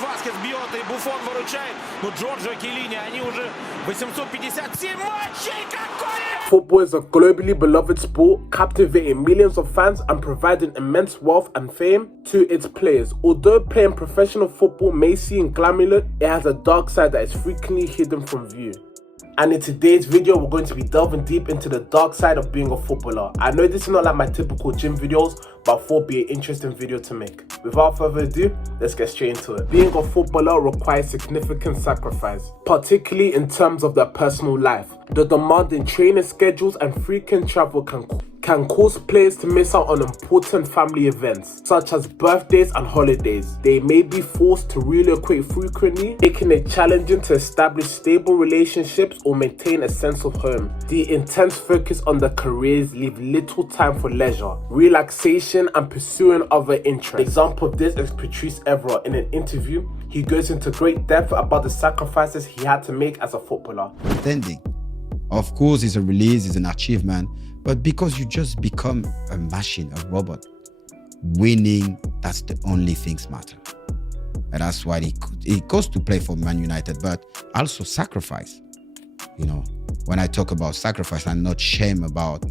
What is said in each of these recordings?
Васкес бьет, и Буфон выручает. Но Джорджо и Келини, они уже 857 матчей. Football is a globally beloved sport, captivating millions of fans and providing immense wealth and fame to its players. Although playing professional football may seem glamorous, it has a dark side that is frequently hidden from view. And in today's video, we're going to be delving deep into the dark side of being a footballer. I know this is not like my typical gym videos, but I thought it'd be an interesting video to make. Without further ado, let's get straight into it. Being a footballer requires significant sacrifice, particularly in terms of their personal life. The demanding training schedules and frequent travel can cause players to miss out on important family events, such as birthdays and holidays. They may be forced to relocate frequently, making it challenging to establish stable relationships or maintain a sense of home. The intense focus on their careers leave little time for leisure, relaxation, and pursuing other interests. An example of this is Patrice Evra. In an interview, he goes into great depth about the sacrifices he had to make as a footballer. Pretending. Of course, it's a release, it's an achievement, but because you just become a machine, a robot, winning, that's the only things matter. And that's why it goes to play for Man United, but also sacrifice. You know, when I talk about sacrifice, I'm not shame about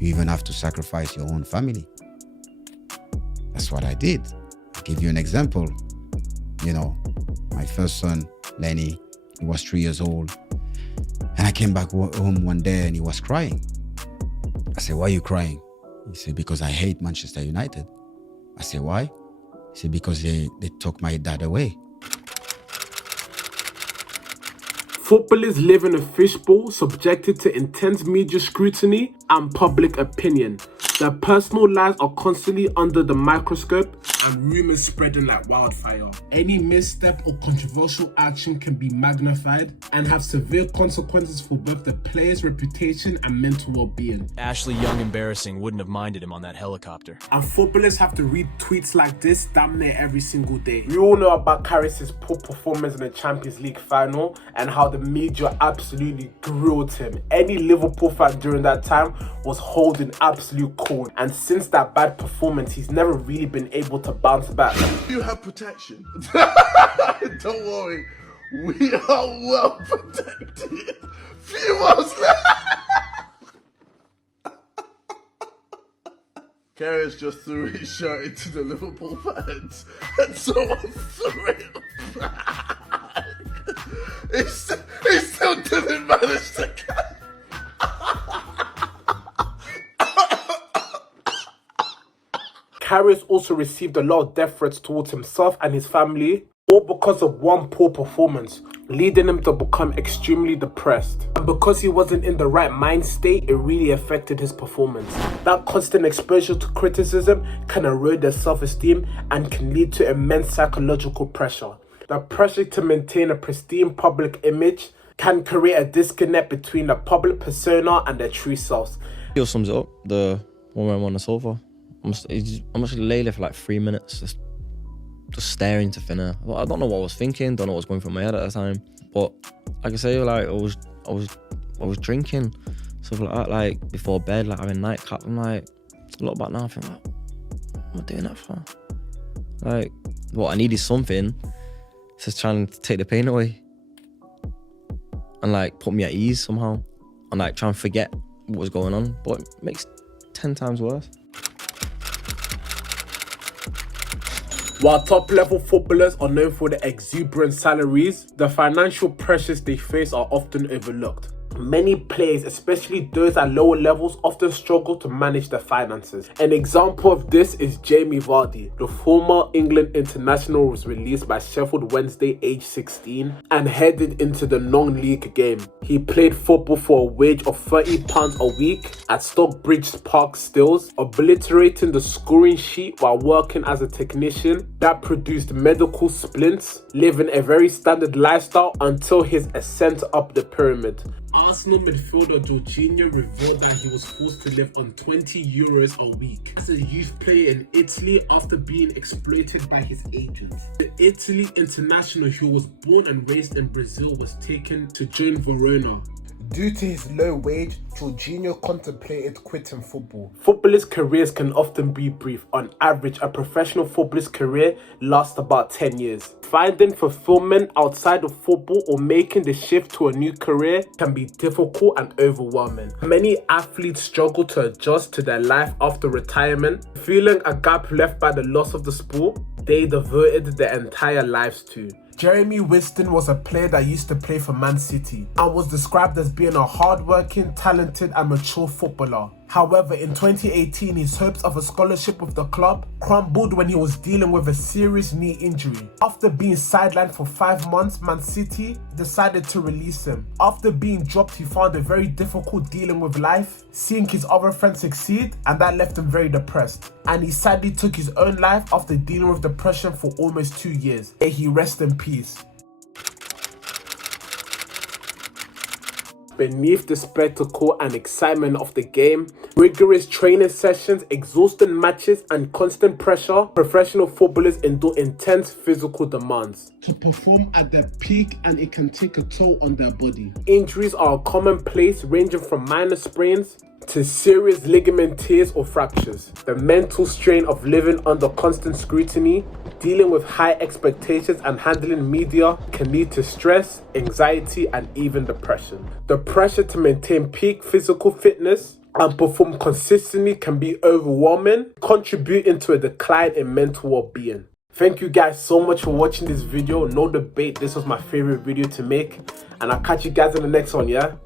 you even have to sacrifice your own family. That's what I did. I'll give you an example. You know, my first son, Lenny, he was 3 years old. And I came back home one day and he was crying. I said, why are you crying? He said, because I hate Manchester United. I said, why? He said, because they took my dad away. Footballers live in a fishbowl, subjected to intense media scrutiny and public opinion. Their personal lives are constantly under the microscope and rumors spreading like wildfire. Any misstep or controversial action can be magnified and have severe consequences for both the player's reputation and mental well-being. Ashley Young embarrassing wouldn't have minded him on that helicopter. And footballers have to read tweets like this damn near every single day. We all know about Karius' poor performance in the Champions League final and how the media absolutely grilled him. Any Liverpool fan during that time was holding absolute cold, and since that bad performance, he's never really been able to bounce back. You have protection. Don't worry, we are well protected. Few months left. Karius just threw his shirt into the Liverpool fans, and someone threw it back. He still didn't manage to catch. Karius also received a lot of death threats towards himself and his family, all because of one poor performance, leading him to become extremely depressed. And because he wasn't in the right mind state, it really affected his performance. That constant exposure to criticism can erode their self-esteem and can lead to immense psychological pressure. The pressure to maintain a pristine public image can create a disconnect between the public persona and their true selves. It sums it up, the one where I'm on the sofa. I must lay there for like 3 minutes, just staring to thin air. I don't know what I was thinking, don't know what was going through my head at the time. But like I say, like I was drinking, stuff like that, like before bed, like having nightcap. I'm like, look back now, I think, like, what am I doing that for? Like, what I needed something to try and take the pain away and like put me at ease somehow, and like try and forget what was going on. But it makes 10 times worse. While top-level footballers are known for their exuberant salaries, the financial pressures they face are often overlooked. Many players, especially those at lower levels, often struggle to manage their finances. An example of this is Jamie Vardy. The former England international was released by Sheffield Wednesday aged 16 and headed into the non-league game. He played football for a wage of £30 a week at Stockbridge Park Stills, obliterating the scoring sheet while working as a technician that produced medical splints, living a very standard lifestyle until his ascent up the pyramid. Arsenal midfielder Jorginho revealed that he was forced to live on €20 a week as a youth player in Italy after being exploited by his agent. The Italy international, who was born and raised in Brazil, was taken to join Verona. Due to his low wage, Jorginho contemplated quitting football. Footballers' careers can often be brief. On average, a professional footballer's career lasts about 10 years. Finding fulfillment outside of football or making the shift to a new career can be difficult and overwhelming. Many athletes struggle to adjust to their life after retirement, feeling a gap left by the loss of the sport they devoted their entire lives to. Jeremy Winston was a player that used to play for Man City and was described as being a hard-working, talented and mature footballer. However, in 2018, his hopes of a scholarship with the club crumbled when he was dealing with a serious knee injury. After being sidelined for 5 months, Man City decided to release him. After being dropped, he found it very difficult dealing with life, seeing his other friends succeed, and that left him very depressed. And he sadly took his own life after dealing with depression for almost 2 years. May he rest in peace. Beneath the spectacle and excitement of the game, rigorous training sessions, exhausting matches and constant pressure, professional footballers endure intense physical demands to perform at their peak, and it can take a toll on their body. Injuries are commonplace, ranging from minor sprains to serious ligament tears or fractures. The mental strain of living under constant scrutiny, dealing with high expectations and handling media can lead to stress, anxiety and even depression. The pressure to maintain peak physical fitness and perform consistently can be overwhelming, contributing to a decline in mental well-being. Thank you guys so much for watching this video. No debate, this was my favorite video to make, and I'll catch you guys in the next one, yeah?